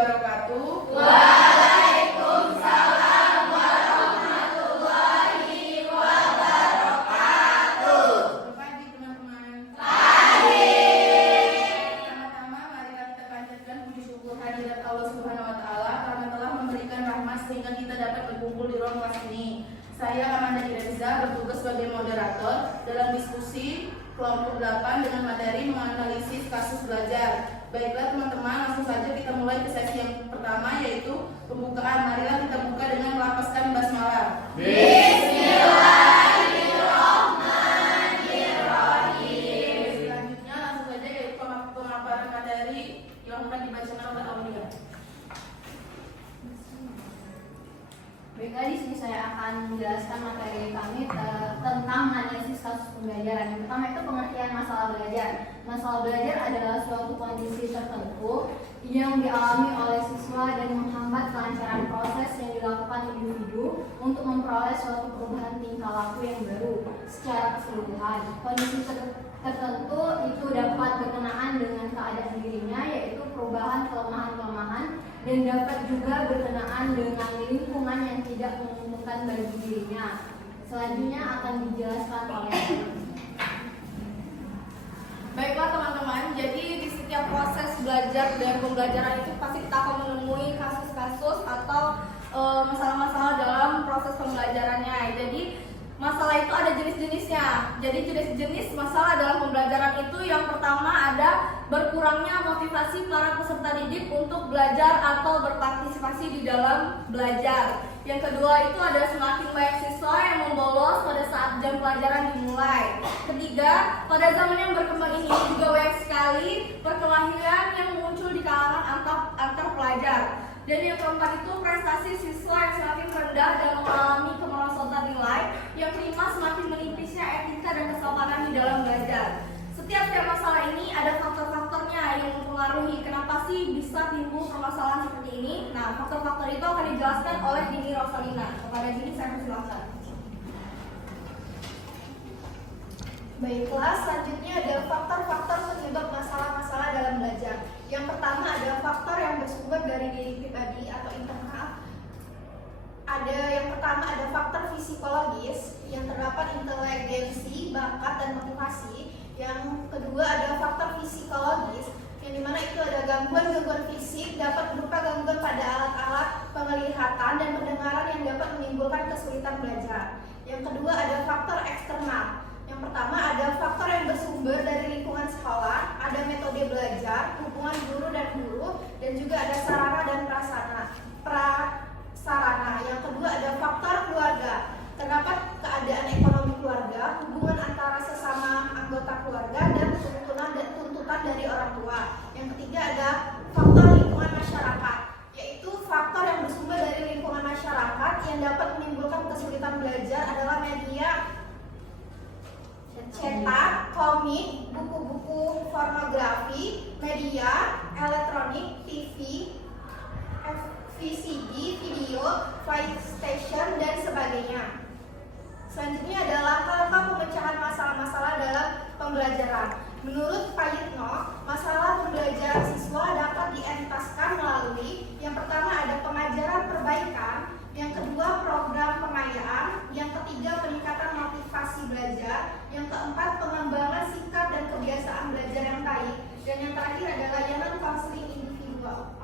wabarakatuh. Waalaikumsalam warahmatullahi wabarakatuh. Selamat pagi teman-teman. Pagi. Pertama-tama mari kita panjatkan puji syukur hadirat Allah Subhanahu wa taala karena telah memberikan rahmat sehingga kita dapat berkumpul di ruang kelas ini. Saya Amanda Ireza bertugas sebagai moderator dalam diskusi kelompok 8 dengan materi menganalisis kasus belajar. Baiklah teman-teman, langsung saja kita mulai ke sesi yang pertama, yaitu pembukaan. Marilah kita buka dengan melafazkan basmalah. Bismillahirrahmanirrahim. Selanjutnya langsung saja yaitu pemaparan materi yang akan dibacakan oleh Aulia. Baiklah, di sini saya akan menjelaskan materi kami tentang analisis kasus pembelajaran. Yang pertama itu pengertian masalah belajar. Masalah belajar adalah suatu kondisi tertentu yang dialami oleh siswa dan menghambat kelancaran proses yang dilakukan individu untuk memperoleh suatu perubahan tingkah laku yang baru secara keseluruhan. Kondisi tertentu itu dapat berkenaan dengan keadaan dirinya, yaitu perubahan kelemahan-kelemahan, dan dapat juga berkenaan dengan lingkungan yang tidak menguntungkan bagi dirinya. Selanjutnya akan dijelaskan oleh Baiklah teman-teman, jadi di setiap proses belajar dan pembelajaran itu pasti kita akan menemui kasus-kasus atau masalah-masalah dalam proses pembelajarannya. Jadi masalah itu ada jenis-jenisnya. Jadi jenis-jenis masalah dalam pembelajaran itu yang pertama ada berkurangnya motivasi para peserta didik untuk belajar atau berpartisipasi di dalam belajar. Yang kedua itu ada semakin banyak siswa yang membolos pada saat jam pelajaran dimulai. Ketiga, pada zaman yang berkembang ini juga banyak sekali perkelahian yang muncul di kalangan antar pelajar. Dan yang keempat itu prestasi siswa yang semakin rendah dan mengalami kemerosotan nilai. Yang kelima, semakin menipisnya etika dan kesopanan di dalam belajar. Setiap masalah ini ada faktor-faktornya yang mempengaruhi kenapa sih bisa timbul permasalahan seperti ini. Nah, faktor-faktor itu akan dijelaskan oleh Dini Rosalina. Kepada Dini saya persilakan. Baiklah, selanjutnya ada faktor-faktor penyebab masalah-masalah dalam belajar. Yang pertama ada faktor yang bersumber dari diri pribadi atau internal. Yang pertama ada faktor psikologis yang terdapat inteligensi, bakat, dan motivasi. Yang kedua ada faktor psikologis yang dimana itu ada gangguan-gangguan fisik dapat berupa gangguan pada alat-alat penglihatan dan pendengaran yang dapat menimbulkan kesulitan belajar. Yang kedua ada faktor eksternal. Yang pertama ada faktor yang bersumber dari lingkungan sekolah, ada metode belajar, hubungan guru dan guru, dan juga ada sarana dan prasarana. Yang kedua ada faktor keluarga. Terdapat keadaan ekonomi keluarga, hubungan antara sesama anggota keluarga, dan tuntutan dari orang tua. Yang ketiga ada faktor lingkungan masyarakat, yaitu faktor yang bersumber dari lingkungan masyarakat yang dapat menimbulkan kesulitan belajar adalah media cetak, komik, buku-buku pornografi, media elektronik, TV, VCD, video, PlayStation, dan sebagainya. Selanjutnya adalah langkah-langkah pemecahan masalah-masalah dalam pembelajaran. Menurut Pak Yitno, masalah pembelajaran siswa dapat dientaskan melalui yang pertama ada pengajaran perbaikan, yang kedua program pengayaan, yang ketiga peningkatan motivasi belajar, yang keempat pengembangan sikap dan kebiasaan belajar yang baik, dan yang terakhir adalah layanan konseling individual.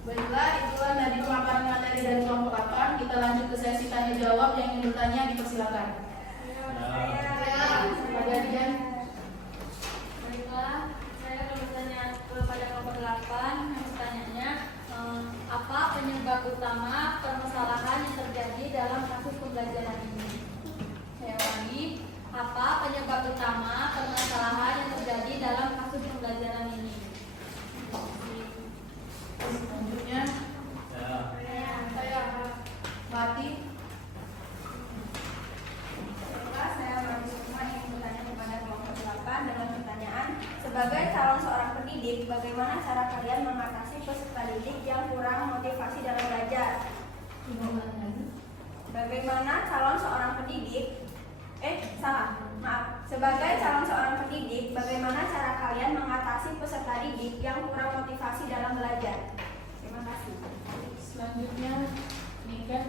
Baiklah, itulah tadi pemaparan materi dari kelompok 8. Kita lanjut ke sesi tanya jawab. Yang ingin bertanya dipersilakan. Kepada Dian. Baiklah, saya akan bertanya kepada kelompok 8 yang bertanya apa penyebab utama permasalahan yang terjadi dalam kasus pembelajaran ini? Saya ulangi, apa penyebab utama permasalahan yang terjadi dalam kasus pembelajaran ini? Selanjutnya Saya Mati. Saya Mati Sukma ingin bertanya kepada kelompok 8 dengan pertanyaan, sebagai calon seorang pendidik, bagaimana cara kalian mengatasi peserta didik yang kurang motivasi dalam belajar? Bagaimana calon seorang pendidik Sebagai calon seorang pendidik, bagaimana cara kalian mengatasi peserta didik yang kurang motivasi dalam belajar? Terima kasih. Selanjutnya, Nika.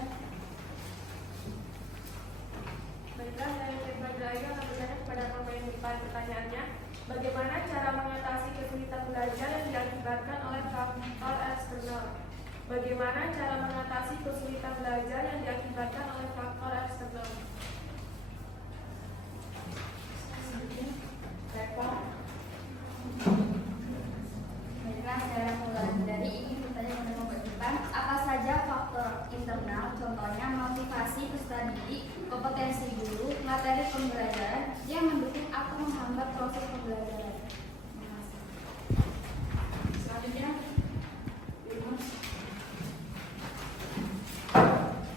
Baiklah, saya Firman lagi akan bertanya kepada Bapak yang depan pertanyaannya. Bagaimana cara mengatasi kesulitan belajar yang diakibatkan oleh faktor eksternal? Bagaimana cara mengatasi kesulitan belajar yang diakibatkan oleh faktor eksternal? Baiklah, saya mulai dari ini bertanya kepada Bapak depan. Apa saja faktor internal, contohnya motivasi peserta didik, kompetensi guru, materi pembelajaran yang mendukung atau menghambat proses pembelajaran? Selanjutnya,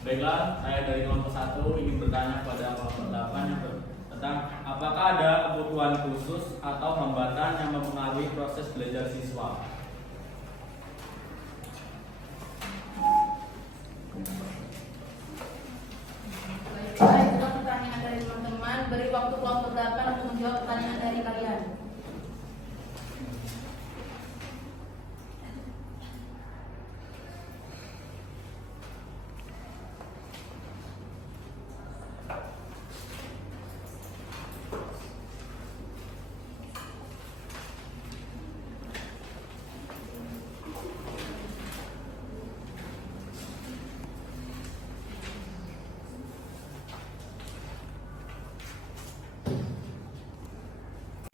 Baiklah, saya dari kelompok 1 ingin bertanya kepada kelompok 8 yang tentang apakah ada kebutuhan khusus atau hambatan yang mempengaruhi proses belajar siswa. Baiklah, itu pertanyaan dari teman-teman. Beri waktu kelompok 8 untuk menjawab pertanyaan dari kalian.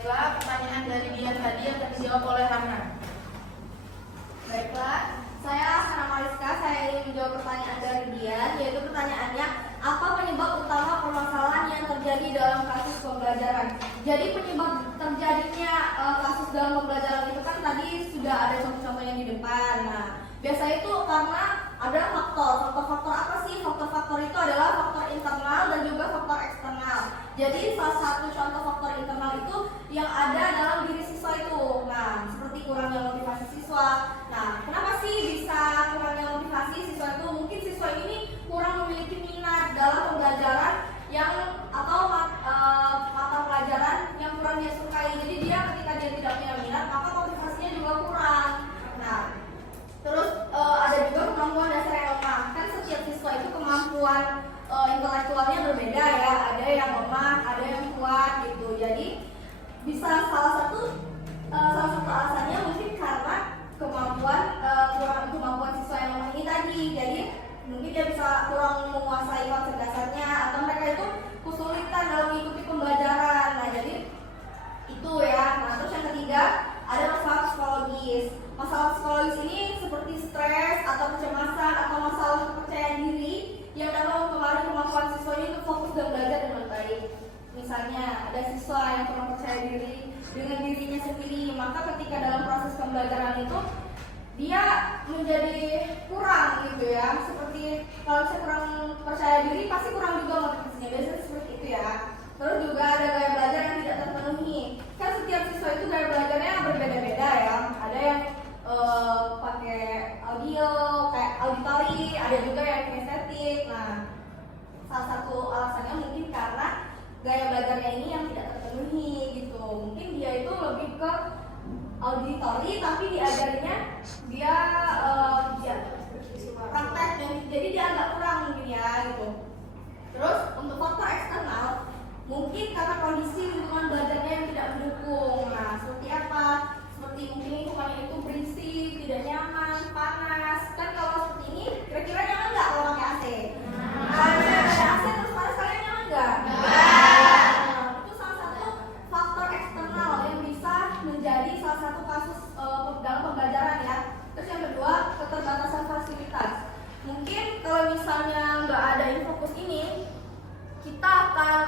Baiklah, pertanyaan dari Dian tadi akan dijawab oleh Hana. Baiklah, saya Hana Mariska, saya ingin menjawab pertanyaan dari Dian, yaitu pertanyaannya, apa penyebab utama permasalahan yang terjadi dalam kasus pembelajaran? Jadi penyebab terjadinya kasus dalam pembelajaran itu kan tadi sudah ada contoh-contohnya di depan. Nah, biasa itu karena ada faktor. Faktor-faktor apa sih? Faktor-faktor itu adalah faktor internal dan juga faktor eksternal. Jadi salah satu contoh faktor internal itu yang ada dalam diri siswa itu. Nah, seperti kurangnya motivasi siswa. Nah, kenapa sih bisa kurangnya motivasi siswa itu? Mungkin siswa ini kurang memiliki minat dalam pembelajaran yang atau mata pelajaran yang kurang dia sukai. Jadi dia ketika dia tidak punya minat, maka motivasinya juga kurang. Nah, terus ada juga kemampuan dasar yang lemah. Kan setiap siswa itu kemampuan intelektualnya berbeda ya. Ada yang lemah, ada yang kuat gitu. Jadi bisa salah satu alasannya mungkin karena kurang kemampuan siswa yang lemah ini tadi. Jadi mungkin dia bisa kurang menguasai konsep dasarnya atau mereka itu kesulitan dalam mengikuti pembelajaran. Nah, jadi itu ya. Nah, terus yang ketiga ada masalah psikologis. Masalah psikologis ini seperti stres atau kecemasan atau masalah kepercayaan diri yang dapat mempengaruhi kemampuan siswa ini untuk fokus dan belajar dengan baik. Misalnya ada siswa yang kurang percaya diri dengan dirinya sendiri, maka ketika dalam proses pembelajaran itu dia menjadi kurang gitu ya. Seperti kalau saya kurang percaya diri pasti kurang juga motivasinya, biasanya seperti itu ya. Terus juga ada gaya belajar yang tidak terpenuhi. Kan setiap siswa itu gaya belajarnya berbeda-beda ya. Ada yang pakai audio kayak auditory, ada juga yang kinestetik. Nah, salah satu alasannya mungkin karena gaya belajarnya ini yang tidak terpenuhi gitu. Mungkin dia itu lebih ke auditori tapi diajarinya dia praktek, jadi dia agak kurang mungkin ya gitu. Terus untuk faktor eksternal mungkin karena kondisi lingkungan belajarnya yang tidak mendukung. Nah, seperti apa? Seperti mungkin lingkungannya itu berisik, tidak nyaman, panas. Kan kalau seperti ini kira-kira nyaman nggak kalau pakai AC? Ada AC terus panas, kalian nyaman nggak? Itu salah satu faktor eksternal yang bisa menjadi salah satu kasus dalam pembelajaran ya. Terus yang kedua, keterbatasan fasilitas. Mungkin kalau misalnya nggak ada infokus ini, kita akan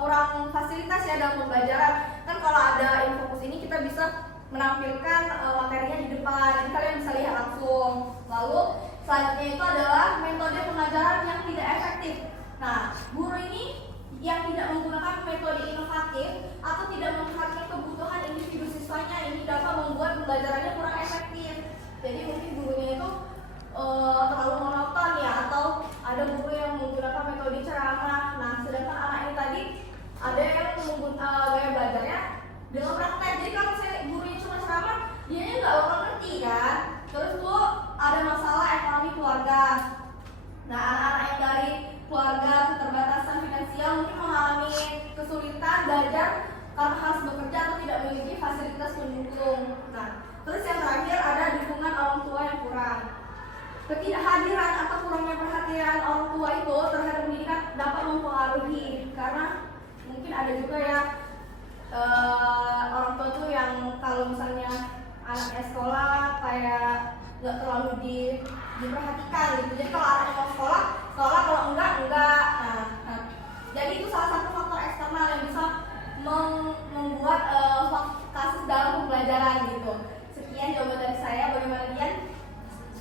kurang fasilitas ya dalam pembelajaran. Kan kalau ada infokus ini kita bisa menampilkan materinya di depan, jadi kalian bisa lihat langsung. Lalu selanjutnya itu adalah metode pengajaran yang tidak efektif. Nah, guru ini yang tidak menggunakan metode inovatif atau tidak memperhatikan kebutuhan individu siswanya, ini dapat membuat pembelajarannya kurang efektif. Jadi mungkin gurunya itu terlalu monoton ya, atau ada guru yang menggunakan metode ceramah. Nah, sedangkan anak ini tadi orang tua itu terhadap pendidikan dapat mempengaruhi, karena mungkin ada juga ya orang tua tuh yang kalau misalnya anaknya sekolah kayak nggak terlalu diperhatikan gitu. Jadi kalau anaknya mau sekolah, kalau enggak. Nah, jadi itu salah satu faktor eksternal yang bisa membuat kasus dalam pembelajaran gitu. Sekian jawaban dari saya. Bagaimana Dian?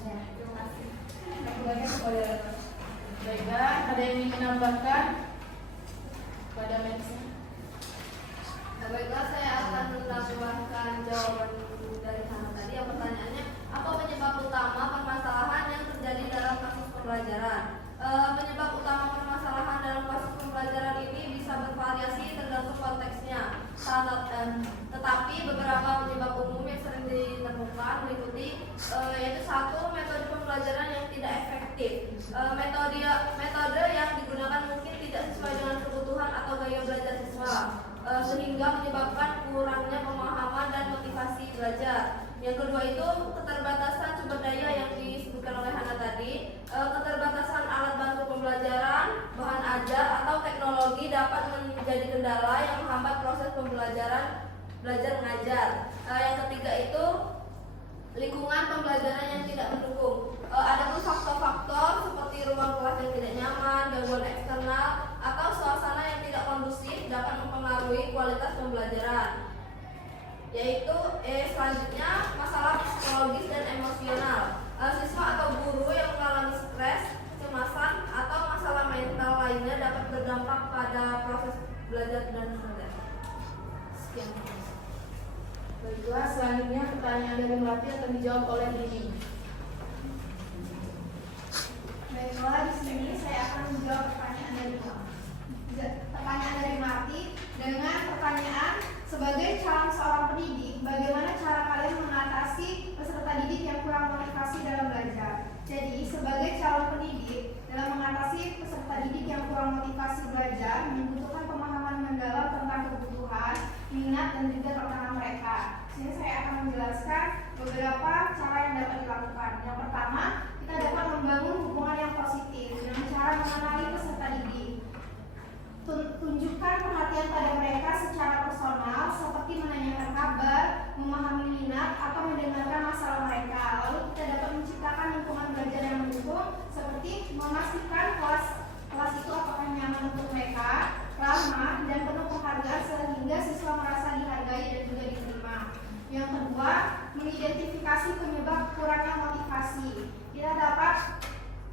Terima kasih. Baiklah, ada yang ingin menambahkan pada medisnya? Baiklah, saya akan menambahkan jawaban dari Hana tadi. Yang pertanyaannya, apa penyebab utama permasalahan yang terjadi dalam kasus pembelajaran? Penyebab utama permasalahan dalam kasus pembelajaran ini bisa bervariasi tergantung konteksnya. Tetapi beberapa penyebab umum yang sering ditemukan meliputi yaitu satu, metode pembelajaran yang tidak efektif. Metode yang digunakan mungkin tidak sesuai dengan kebutuhan atau gaya belajar siswa, sehingga menyebabkan kurangnya pemahaman dan motivasi belajar. Yang kedua itu keterbatasan sumber daya yang disebutkan oleh Hana tadi. Keterbatasan alat bantu pembelajaran, bahan ajar atau teknologi dapat menjadi kendala yang menghambat proses pembelajaran belajar mengajar. Yang ketiga itu lingkungan pembelajaran yang tidak mendukung. Ada pun faktor-faktor seperti ruang kelas yang tidak nyaman, gangguan eksternal, atau suasana yang tidak kondusif dapat mempengaruhi kualitas pembelajaran. Yaitu selanjutnya masalah psikologis dan emosional. Siswa atau guru yang mengalami stres, kecemasan, atau masalah mental lainnya dapat berdampak pada proses belajar dan mengajar. Sekian. Baiklah, selanjutnya pertanyaan dari Melati akan dijawab oleh Dini. Baiklah, di sini saya akan menjawab pertanyaan dari Marti dengan pertanyaan, sebagai calon seorang pendidik, bagaimana cara kalian mengatasi peserta didik yang kurang motivasi dalam belajar? Jadi, sebagai calon pendidik, dalam mengatasi peserta didik yang kurang motivasi belajar, membutuhkan pemahaman mendalam tentang kebutuhan, minat, dan juga tantangan mereka. Sini saya akan menjelaskan beberapa cara yang dapat dilakukan. Yang pertama, kita dapat membangun hubungan yang positif dengan cara mengenali peserta didik. Tunjukkan perhatian pada mereka secara personal, seperti menanyakan kabar, memahami minat, atau mendengarkan masalah mereka. Lalu kita dapat menciptakan lingkungan belajar yang mendukung, seperti memastikan kelas itu apakah nyaman untuk mereka, ramah, dan penuh penghargaan sehingga siswa merasa dihargai dan juga diterima. Yang kedua, mengidentifikasi penyebab kurangnya motivasi. Kita dapat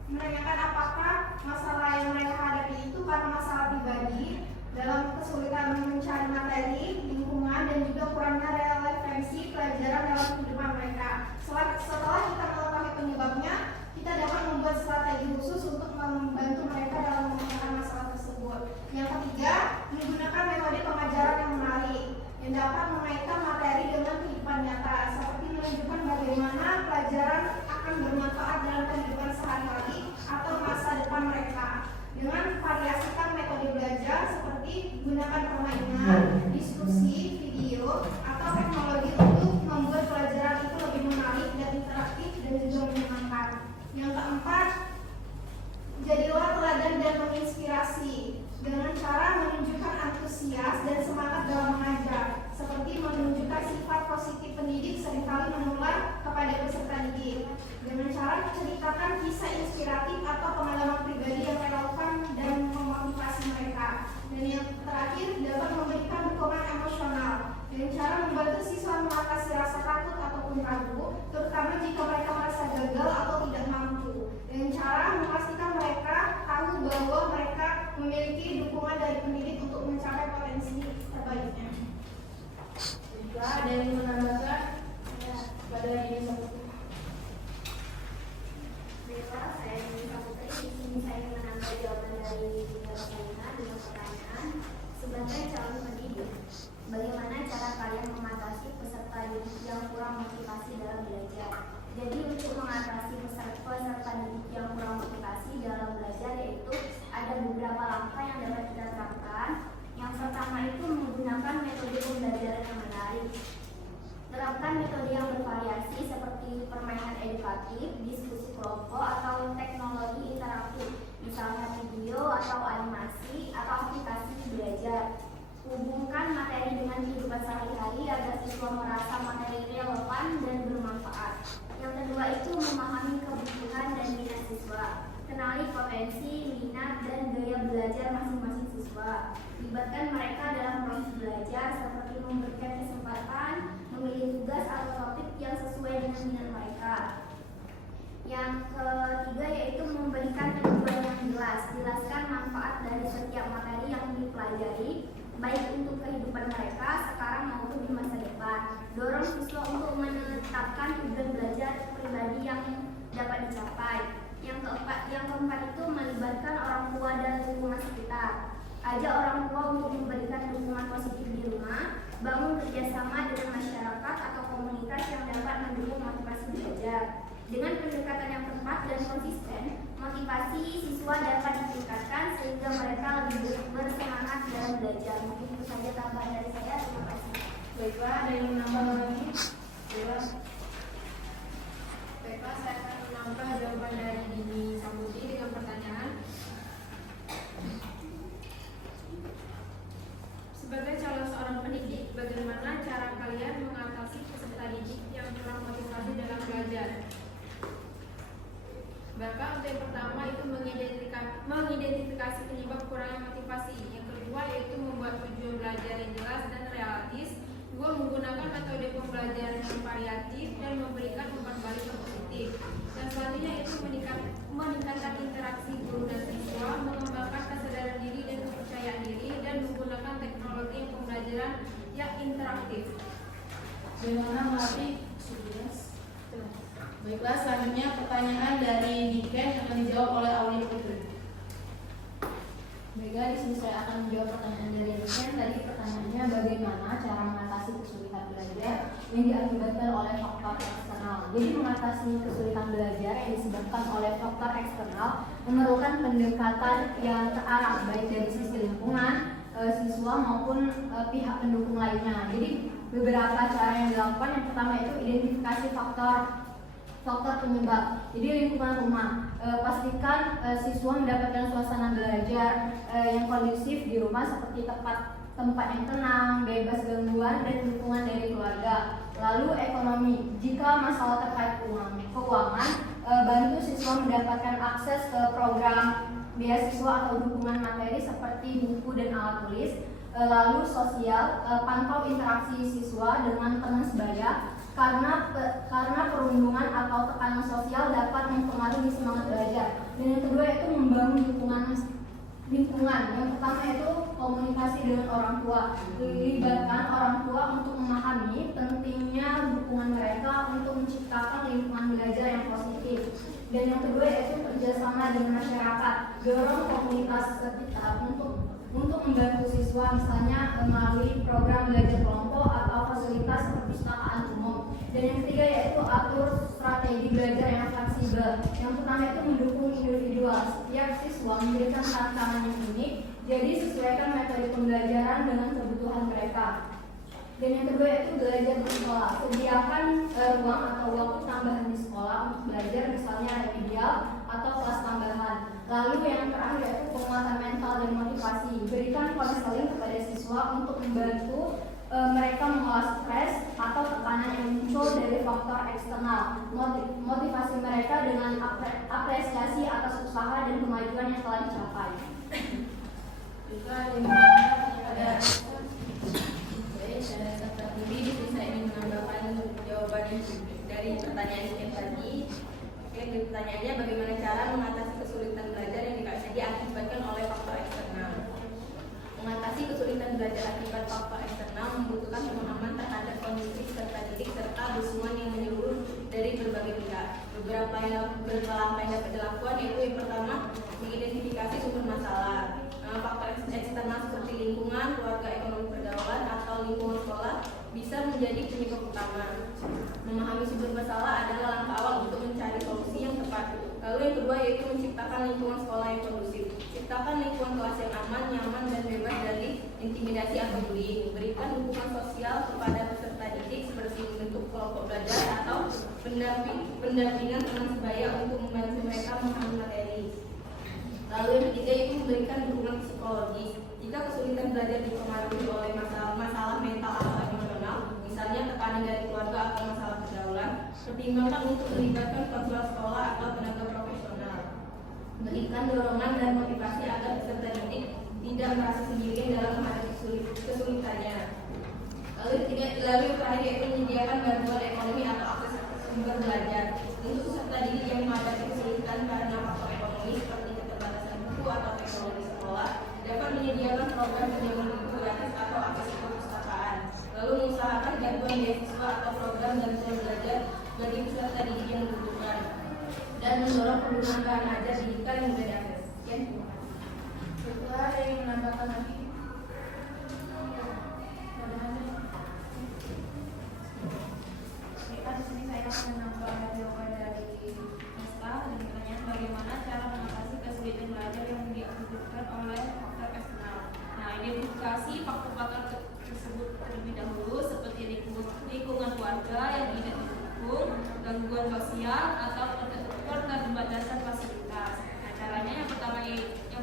menanyakan apakah masalah yang mereka hadapi itu karena masalah pribadi, dalam kesulitan mencari materi, lingkungan, dan juga kurangnya relevansi pelajaran dalam kehidupan mereka. Setelah kita mengetahui penyebabnya, kita dapat membuat strategi khusus untuk membantu mereka dalam memecahkan masalah tersebut. Yang ketiga, menggunakan metode pengajaran yang menarik yang dapat mengaitkan materi dengan kehidupan nyata, seperti menunjukkan bagaimana pelajaran akan bermanfaat dalam kehidupan sehari-hari atau masa depan mereka. Dengan variasikan metode belajar seperti gunakan permainan, diskusi, video, atau teknologi untuk membuat pelajaran itu lebih menarik dan interaktif dan juga menyenangkan. Yang keempat, jadilah teladan dan menginspirasi dengan cara menunjukkan antusias dan semangat dalam mengajar, seperti menunjukkan sifat positif pendidik seringkali menular kepada peserta didik dengan cara menceritakan kisah inspiratif atau pengalaman pribadi yang relevan dan memotivasi mereka. Dan yang terakhir, dapat memberikan dukungan emosional dengan cara membantu siswa mengatasi rasa takut ataupun ragu, terutama jika mereka merasa gagal atau tidak mampu, dengan cara memastikan mereka tahu bahwa mereka memiliki dukungan dari pendidik untuk mencapai potensi terbaiknya. Jika ada yang menambahkan pada ini satu. Baiklah, saya ingin Putri. Di sini saya ingin menambah jawaban dari pertanyaan dengan pertanyaan, sebagai calon pendidik, bagaimana cara kalian mengatasi peserta didik yang kurang motivasi dalam belajar? Jadi untuk mengatasi peserta didik yang kurang motivasi dalam belajar, yaitu ada beberapa langkah yang dapat kita terapkan. Yang pertama itu menggunakan metode pembelajaran yang menarik. Terapkan metode yang bervariasi seperti permainan edukatif, diskusi kelompok, atau teknologi interaktif siswa merasa materi relevan dan bermanfaat. Yang kedua itu memahami kebutuhan dan minat siswa. Kenali potensi, minat, dan gaya belajar masing-masing siswa. Libatkan mereka dalam proses belajar seperti memberikan kesempatan, memilih tugas atau topik yang sesuai dengan minat mereka. Yang ketiga yaitu memberikan tujuan yang jelas. Jelaskan manfaat dari setiap materi yang dipelajari, baik untuk kehidupan mereka sekarang maupun di masa depan. Dorong siswa untuk menetapkan tujuan belajar pribadi yang dapat dicapai. Yang keempat itu melibatkan orang tua dan lingkungan sekitar. Ajak orang tua untuk memberikan dukungan positif di rumah. Bangun kerjasama dengan masyarakat atau komunitas yang dapat mendukung motivasi belajar. Dengan pendekatan yang tepat dan konsisten, motivasi siswa dapat ditingkatkan sehingga mereka lebih bersemangat dalam belajar. Mungkin itu saja tambahan dari saya. Terima kasih. Baiklah, ada yang menambah lagi? Jelas. Baiklah, saya akan menambah jawaban dari Dini Sambuti dengan pertanyaan. Sebagai calon seorang pendidik, bagaimana cara kalian mengatasi peserta didik yang kurang motivasi dalam belajar? Maka untuk yang pertama itu mengidentifikasi penyebab kurangnya motivasi. Yang kedua yaitu membuat tujuan belajar yang jelas dan realistis. Dua, menggunakan metode pembelajaran yang variatif dan memberikan umpan balik yang positif. Dan selanjutnya itu meningkatkan interaksi guru dan siswa, mengembangkan kesadaran diri dan kepercayaan diri, dan menggunakan teknologi pembelajaran yang interaktif. Bagaimana melatih? Baiklah, selanjutnya pertanyaan dari Niken yang akan dijawab oleh Aulia Putri. Baiklah, di sini saya akan menjawab pertanyaan dari Niken. Tadi pertanyaannya bagaimana cara mengatasi kesulitan belajar yang diakibatkan oleh faktor eksternal. Jadi mengatasi kesulitan belajar yang disebabkan oleh faktor eksternal memerlukan pendekatan yang terarah baik dari sisi lingkungan, siswa maupun pihak pendukung lainnya. Jadi beberapa cara yang dilakukan. Yang pertama itu identifikasi faktor penyebab. Jadi lingkungan rumah, pastikan siswa mendapatkan suasana belajar yang kondusif di rumah seperti tempat yang tenang, bebas gangguan, dan dukungan dari keluarga. Lalu ekonomi, jika masalah terkait keuangan, bantu siswa mendapatkan akses ke program beasiswa atau dukungan materi seperti buku dan alat tulis. Lalu sosial, pantau interaksi siswa dengan teman sebaya karena perundungan atau tekanan sosial dapat mempengaruhi semangat belajar. Dan yang kedua itu membangun dukungan lingkungan. Yang pertama itu komunikasi dengan orang tua. Libatkan orang tua untuk memahami pentingnya dukungan mereka untuk menciptakan lingkungan belajar yang positif. Dan yang kedua yaitu kerjasama dengan masyarakat. Dorong komunitas sekitar untuk membantu siswa, misalnya melalui program belajar kelompok atau fasilitas perpustakaan umum. Dan yang ketiga yaitu atur strategi belajar yang fleksibel. Yang pertama itu mendukung individual. Setiap siswa memberikan tantangan yang unik, jadi sesuaikan metode pembelajaran dengan kebutuhan mereka. Dan yang kedua yaitu belajar di sekolah. Sediakan ruang atau waktu tambahan di sekolah untuk belajar, misalnya remedial atau kelas tambahan. Lalu yang terakhir yaitu penguatan mental dan motivasi. Berikan konseling kepada siswa untuk membantu mereka mengolah stres atau tekanan yang muncul dari faktor eksternal. Motivasi mereka dengan apresiasi atas usaha dan kemajuan yang telah dicapai. Juga ada saya tetap diri, di sini saya ingin menambahkan jawaban dari pertanyaan yang tadi. Oke, di pertanyaannya bagaimana cara mengatasi kesulitan belajar yang diakibatkan oleh faktor eksternal. Mengatasi kesulitan belajar akibat faktor eksternal membutuhkan pemahaman terhadap kondisi peserta didik serta dukungan yang menyeluruh dari berbagai pihak. Beberapa yang dapat dilakukan yaitu yang pertama mengidentifikasi sumber masalah. Faktor eksternal seperti lingkungan, keluarga, ekonomi pergaulan, atau lingkungan sekolah bisa menjadi penyebab utama. Memahami sumber masalah adalah langkah awal untuk mencari solusi yang tepat. Lalu yang kedua yaitu menciptakan lingkungan sekolah yang kondusif. Ciptakan lingkungan kelas yang aman, nyaman, dan bebas dari intimidasi atau bullying. Berikan dukungan sosial kepada peserta didik seperti membentuk kelompok belajar atau pendampingan teman sebaya untuk membantu mereka memahami materi. Lalu yang ketiga itu memberikan dukungan psikologis. Jika kesulitan belajar dipengaruhi oleh masalah mental atau emosional, misalnya tekanan dari keluarga atau masalah pergaulan, pertimbangkan untuk melibatkan konselor sekolah atau tenaga profesional. Berikan dorongan dan motivasi agar peserta didik tidak merasa sendirian dalam menghadapi kesulitannya. Lalu terakhir yaitu menyediakan bantuan ekonomi atau akses sumber belajar untuk peserta didik yang menghadapi kesulitan karena faktor ekonomi seperti keterbatasan buku atau teknologi sekolah, dapat menyediakan program pinjaman buku gratis atau akses perpustakaan. Lalu mengusahakan bantuan beasiswa atau program bantuan belajar bagi peserta didik yang membutuhkan, dan mendorong penggunaan bahan ajar digital yang mudah diakses. Sekian, terima kasih. Setelah ada yang menambahkan lagi? Di sini saya akan menambah jawaban dari naskah dan pertanyaan bagaimana cara mengatasi kesulitan belajar yang diakibatkan oleh faktor eksternal. Nah, identifikasi faktor-faktor tersebut terlebih dahulu seperti lingkungan keluarga yang tidak mendukung, gangguan sosial atau keterbatasan fasilitas. Nah, caranya yang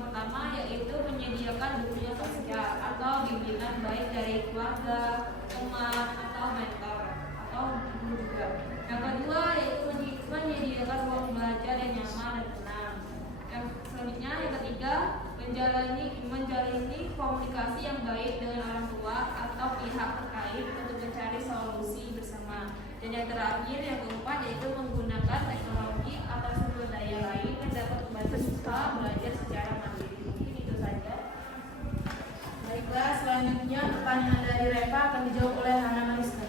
pertama yaitu menyediakan dukungan sosial atau bimbingan baik dari keluarga, teman atau mentor atau guru juga. Yang kedua yaitu menyediakan ruang belajar yang nyaman dan tenang. Yang selanjutnya yang ketiga menjalani komunikasi yang baik dengan orang tua atau pihak terkait untuk mencari solusi bersama. Dan yang terakhir yang keempat yaitu menggunakan teknologi atau sumber daya lain yang dapat membantu siswa belajar secara mandiri. Mungkin itu saja. Baiklah, selanjutnya pertanyaan dari Reva akan dijawab oleh Hana Mariska.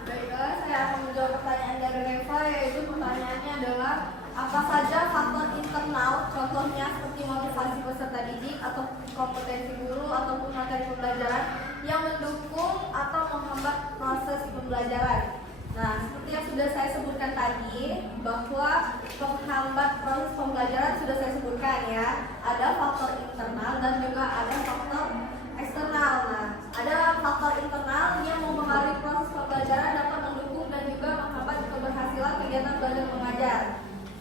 Baiklah, saya akan menjawab pertanyaan dari Reva, yaitu pertanyaannya adalah apa saja faktor internal, contohnya seperti motivasi peserta didik atau kompetensi guru ataupun materi pembelajaran yang mendukung atau menghambat proses pembelajaran. Nah, seperti yang sudah saya sebutkan tadi, bahwa penghambat proses pembelajaran sudah saya sebutkan ya, ada faktor internal dan juga ada faktor eksternal. Nah, ada faktor internal yang mempengaruhi proses pembelajaran dapat mendukung dan juga menghambat keberhasilan kegiatan belajar mengajar.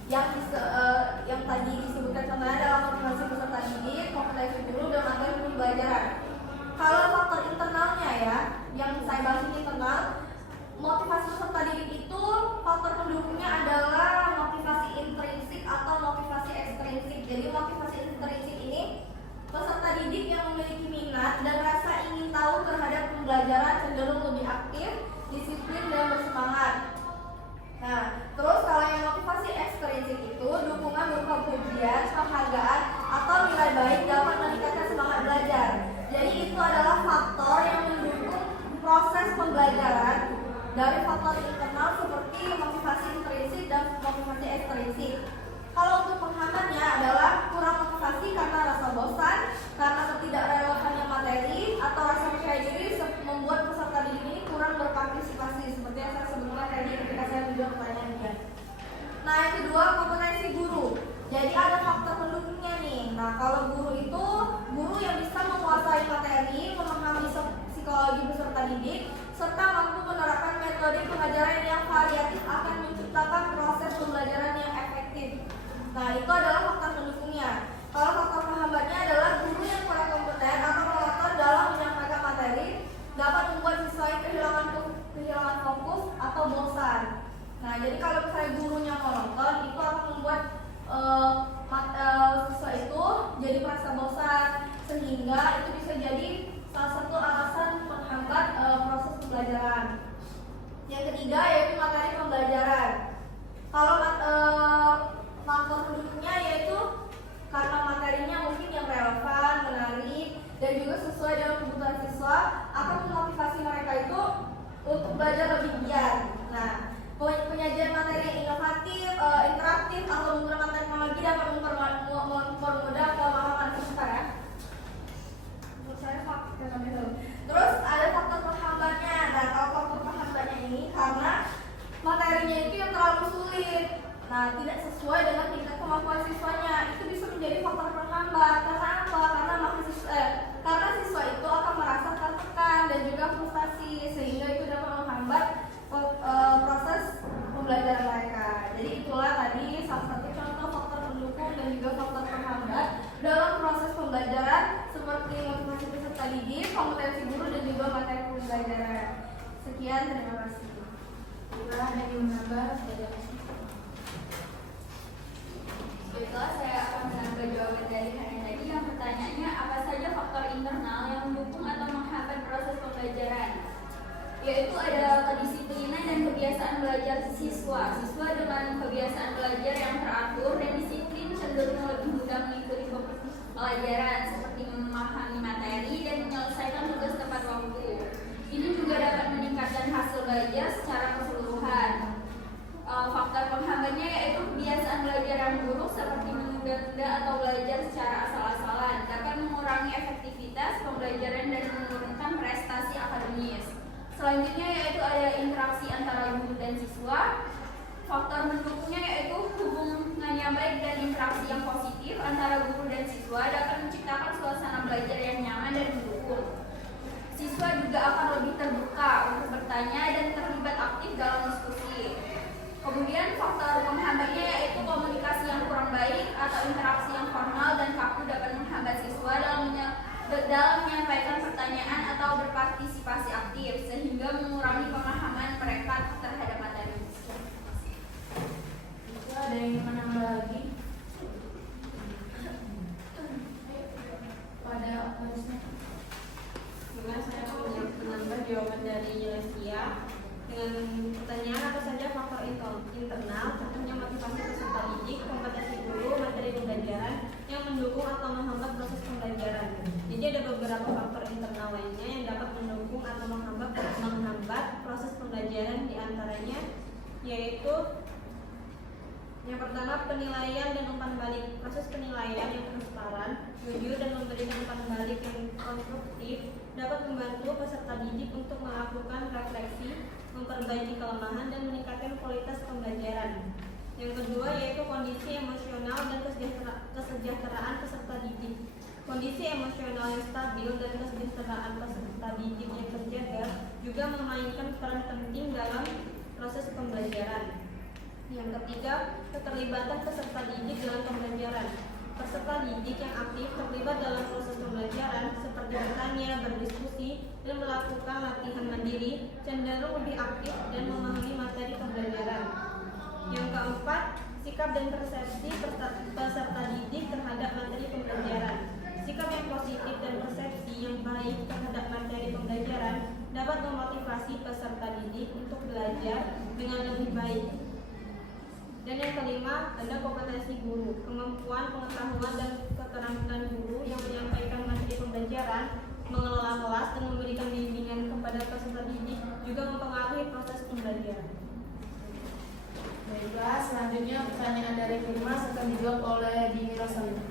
Yang tadi disebutkan contohnya adalah motivasi peserta didik, kompetensi guru, dan materi pembelajaran. Kalau faktor internalnya ya, yang saya bahas ini internal, motivasi peserta didik itu faktor pendukungnya adalah motivasi intrinsik atau motivasi ekstrinsik. Jadi motivasi intrinsik ini peserta didik yang memiliki minat dan rasa ingin tahu terhadap pembelajaran cenderung lebih aktif, disiplin, dan bersemangat. Nah, terus kalau yang motivasi ekstrinsik itu dukungan berupa pujian, penghargaan, atau nilai baik dapat meningkatkan semangat belajar. Jadi itu adalah faktor yang mendukung proses pembelajaran dari faktor internal seperti motivasi intrinsik dan motivasi ekstrinsik. Kalau untuk penghambatnya adalah kurang motivasi karena rasa bosan, karena ketidakrelevannya materi, atau rasa percaya diri membuat peserta didik ini kurang berpartisipasi seperti yang saya sebutkan tadi ketika saya menjawab pertanyaannya. Nah, yang kedua kompetensi guru. Jadi ada faktor pendukungnya nih. Nah, kalau guru itu guru yang bisa menguasai materi, memahami psikologi peserta didik, serta mampu menerapkan metode pengajaran yang variatif akan menciptakan proses pembelajaran yang efektif. Nah, itu adalah faktor pendukungnya. Kalau faktor penghambatnya adalah guru yang kurang kompeten atau monoton dalam menyampaikan materi, dapat membuat siswa kehilangan fokus atau bosan. Nah, jadi kalau misalnya gurunya monoton, itu akan membuat siswa itu jadi merasa bosan, sehingga itu bisa jadi salah satu alasan menghambat proses pembelajaran. Yang ketiga yaitu materi pembelajaran. Kalau faktor pendukungnya yaitu karena materinya mungkin yang relevan, menarik, dan juga sesuai dengan kebutuhan siswa, akan memotivasi mereka itu untuk belajar lebih giat. Nah, penyajian materi yang inovatif, interaktif, atau menggunakan teknologi dapat mempermudah pemahaman siswa ya. Menurut saya faktor. Terus ada faktor penghambatnya. Nah, kalau faktor penghambatnya ini karena materinya itu yang terlalu sulit. Nah, tidak sesuai dengan tingkat kemampuan siswanya. yaitu ada kedisiplinan dan kebiasaan belajar siswa. Siswa dengan kebiasaan belajar yang teratur dan disiplin cenderung lebih mudah mengikuti pelajaran seperti memahami materi dan menyelesaikan tugas tepat waktu. Ini juga dapat meningkatkan hasil belajar secara keseluruhan. Faktor penghambatnya yaitu kebiasaan belajar yang buruk seperti menunda-tunda atau belajar secara asal-asalan dapat mengurangi efektivitas pembelajaran dan menurunkan prestasi akademis. Selanjutnya yaitu ada interaksi antara guru dan siswa. Faktor mendukungnya yaitu hubungan yang baik dan interaksi yang positif antara guru dan siswa dapat menciptakan suasana belajar yang nyaman dan mendukung. Siswa juga akan lebih terbuka untuk bertanya dan terlibat aktif dalam diskusi. Kemudian faktor penghambatnya yaitu komunikasi yang kurang baik atau interaksi yang formal dan kaku dapat menghambat siswa dalam menyampaikan pertanyaan atau berpartisipasi aktif sehingga mengurangi pemahaman mereka terhadap materi. Ada yang menambah lagi? Pada harusnya. Dengan saya menambah jawaban dari Yelestia dengan pertanyaan apa saja faktor internal, contohnya motivasi peserta didik, kompetensi guru, materi pembelajaran yang mendukung atau menghambat proses pembelajaran. Jadi ada beberapa faktor internal lainnya yang dapat mendukung atau menghambat proses pembelajaran, diantaranya yaitu yang pertama, penilaian dan umpan balik. Proses penilaian yang transparan, jujur dan memberikan umpan balik yang konstruktif dapat membantu peserta didik untuk melakukan refleksi, memperbaiki kelemahan dan meningkatkan kualitas pembelajaran. Yang kedua yaitu kondisi emosional dan kesejahteraan peserta didik. Kondisi emosional yang stabil dan kesejahteraan peserta didik yang terjaga juga memainkan peran penting dalam proses pembelajaran. Yang ketiga, keterlibatan peserta didik dalam pembelajaran. Peserta didik yang aktif terlibat dalam proses pembelajaran seperti bertanya, berdiskusi, dan melakukan latihan mandiri cenderung lebih aktif dan memahami materi pembelajaran. Yang keempat, sikap dan persepsi peserta didik terhadap materi pembelajaran. Sikap yang positif dan persepsi yang baik terhadap materi pembelajaran dapat memotivasi peserta didik untuk belajar dengan lebih baik. Dan yang kelima, ada kompetensi guru, kemampuan, pengetahuan, dan keterampilan guru yang menyampaikan materi pembelajaran, mengelola kelas, dan memberikan bimbingan kepada peserta didik juga mempengaruhi proses pembelajaran. Baiklah, selanjutnya pertanyaan dari Firmas akan dijawab oleh Dini Rosalina.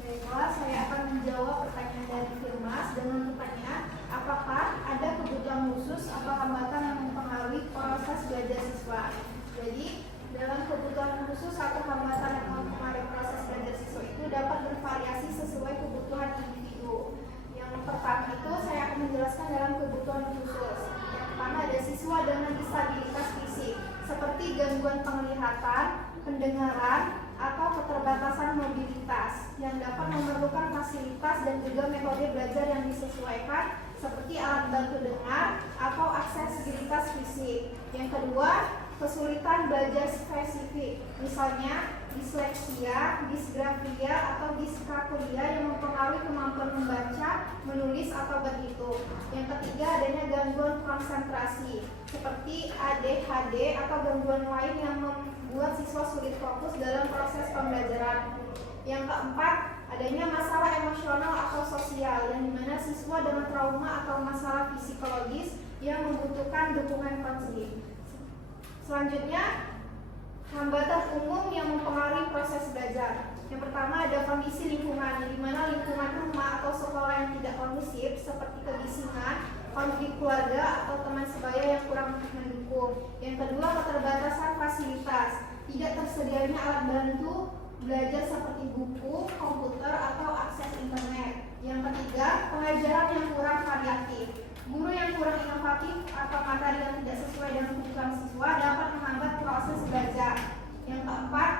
Baiklah, saya akan menjawab pertanyaan dari Firmas dengan pertanyaan, apakah ada kebutuhan khusus atau hambatan yang mempengaruhi proses belajar siswa? Jadi, dalam kebutuhan khusus atau hambatan yang mempengaruhi proses belajar siswa itu dapat bervariasi sesuai kebutuhan individu. Yang pertama itu saya akan menjelaskan dalam kebutuhan khusus. Yang pertama ada siswa dengan disabilitas fisik, seperti gangguan penglihatan, pendengaran, atau keterbatasan mobilitas yang dapat memerlukan fasilitas dan juga metode belajar yang disesuaikan seperti alat bantu dengar atau aksesibilitas fisik. Yang kedua, kesulitan belajar spesifik, misalnya disleksia, disgrafia, atau diskalkulia yang mempengaruhi kemampuan membaca, menulis, atau berhitung. Yang ketiga, adanya gangguan konsentrasi, seperti ADHD atau gangguan lain yang membuat siswa sulit fokus dalam proses pembelajaran. Yang keempat, adanya masalah emosional atau sosial, yang dimana siswa dengan trauma atau masalah psikologis yang membutuhkan dukungan konseling. Selanjutnya, hambatan umum yang mempengaruhi proses belajar. Yang pertama ada kondisi lingkungan, di mana lingkungan rumah atau sekolah yang tidak kondusif seperti kebisingan, konflik keluarga atau teman sebaya yang kurang mendukung. Yang kedua, keterbatasan fasilitas, tidak tersedianya alat bantu belajar seperti buku, komputer, atau akses internet. Yang ketiga, pengajaran yang kurang variatif. Guru yang kurang inovatif atau materi yang tidak sesuai dengan kebutuhan siswa dapat menghambat proses belajar. Yang keempat,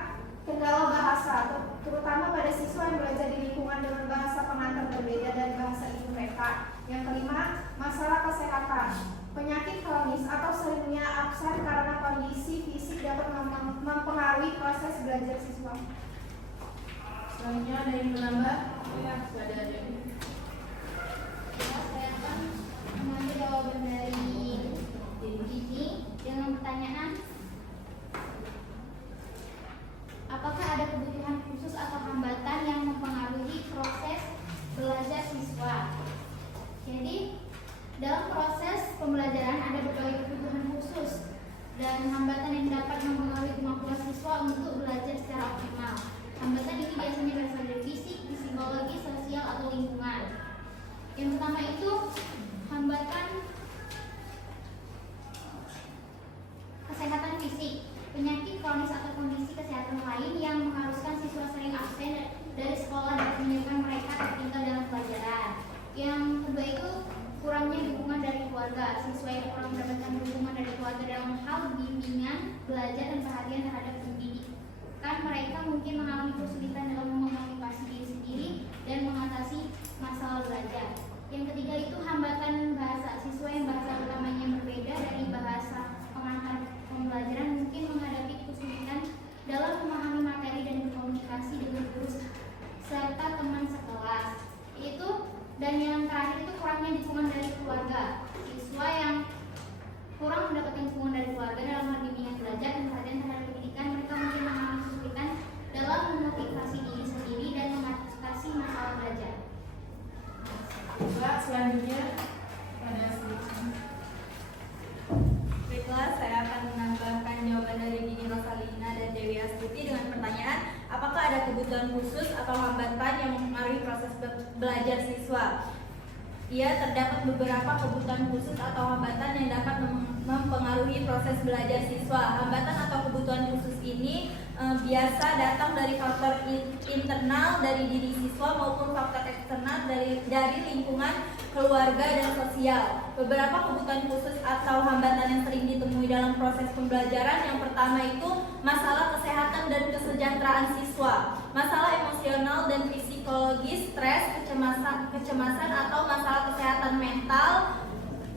kendala bahasa, terutama pada siswa yang belajar di lingkungan dengan bahasa pengantar berbeda dari bahasa ibu mereka. Yang kelima, masalah kesehatan. Penyakit kronis atau seringnya absen karena kondisi fisik dapat mempengaruhi proses belajar siswa. Selanjutnya ada yang menambah? Ya, sudah ada. Saya akan menjawab mungkin mengalami kesulitan dalam memotivasi diri sendiri dan mengatasi masalah belajar. Yang ketiga itu hambatan bahasa. Siswa yang bahasa utamanya berbeda dari bahasa pengantar pembelajaran mungkin menghadapi kesulitan dalam memahami materi dan berkomunikasi dengan guru serta teman sekelas. Dan yang terakhir itu kurangnya dukungan dari keluarga. Siswa yang kurang mendapatkan dukungan dari keluarga dalam hal bimbingan belajar dan perhatian terhadap pendidikan, mereka mungkin mengalami kesulitan dalam memotivasi diri sendiri dan mengatasi masalah belajar. Selanjutnya pada selanjutnya. Baiklah, saya akan menambahkan jawaban dari Dini Rosalina dan Dewi Astuti dengan pertanyaan, apakah ada kebutuhan khusus atau hambatan yang mempengaruhi proses belajar siswa? Ya, terdapat beberapa kebutuhan khusus atau hambatan yang dapat mempengaruhi proses belajar siswa. Hambatan atau kebutuhan khusus ini biasa datang dari faktor internal dari diri siswa maupun faktor eksternal dari lingkungan keluarga dan sosial. Beberapa kebutuhan khusus atau hambatan yang sering ditemui dalam proses pembelajaran, yang pertama itu masalah kesehatan dan kesejahteraan siswa, masalah emosional dan psikologis, stres, kecemasan atau masalah kesehatan mental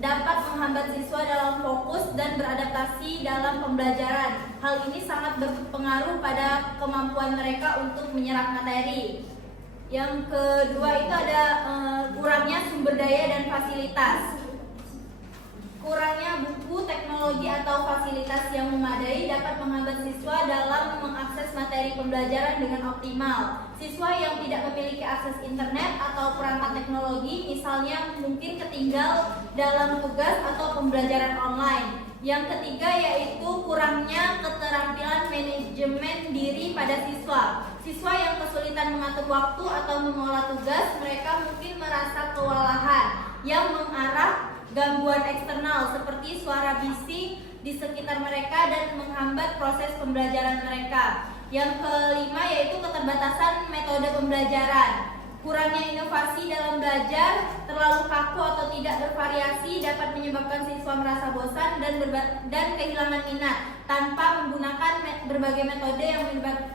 dapat menghambat siswa dalam fokus dan beradaptasi dalam pembelajaran. Hal ini sangat berpengaruh pada kemampuan mereka untuk menyerap materi. Yang kedua itu ada kurangnya sumber daya dan fasilitas. Kurangnya buku, teknologi atau fasilitas yang memadai dapat menghambat siswa dalam mengakses materi pembelajaran dengan optimal. Siswa yang tidak memiliki akses internet atau perangkat teknologi, misalnya mungkin ketinggal dalam tugas atau pembelajaran online. Yang ketiga yaitu kurangnya keterampilan manajemen diri pada siswa. Siswa yang kesulitan mengatur waktu atau mengolah tugas, mereka mungkin merasa kewalahan yang mengarah gangguan eksternal seperti suara bising di sekitar mereka dan menghambat proses pembelajaran mereka. Yang kelima yaitu keterbatasan metode pembelajaran. Kurangnya inovasi dalam belajar, terlalu kaku atau tidak bervariasi dapat menyebabkan siswa merasa bosan dan kehilangan minat tanpa menggunakan berbagai metode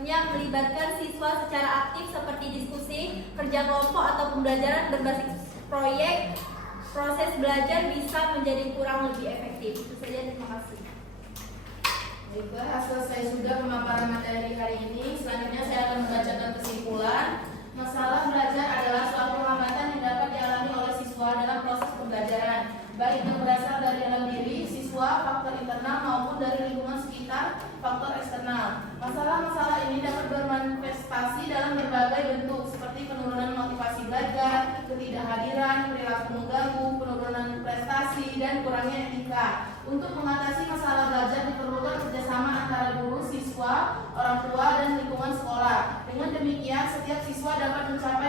yang melibatkan siswa secara aktif seperti diskusi, kerja kelompok atau pembelajaran berbasis proyek. Proses belajar bisa menjadi kurang lebih efektif. Itu saja, terima kasih. Baiklah, selesai sudah pemaparan materi hari ini. Selanjutnya saya akan membacakan kesimpulan. Masalah belajar adalah suatu hambatan yang dapat dialami oleh siswa dalam proses pembelajaran, baik yang berasal dari dalam diri siswa, faktor internal maupun dari lingkungan sekitar, faktor eksternal. Masalah-masalah ini dapat bermanifestasi dalam berbagai bentuk seperti penurunan motivasi belajar, ketidakhadiran, perilaku mengganggu, penurunan prestasi, dan kurangnya etika. Untuk mengatasi masalah belajar diperlukan kerjasama antara guru, siswa, orang tua, dan lingkungan sekolah. Dengan demikian, setiap siswa dapat mencapai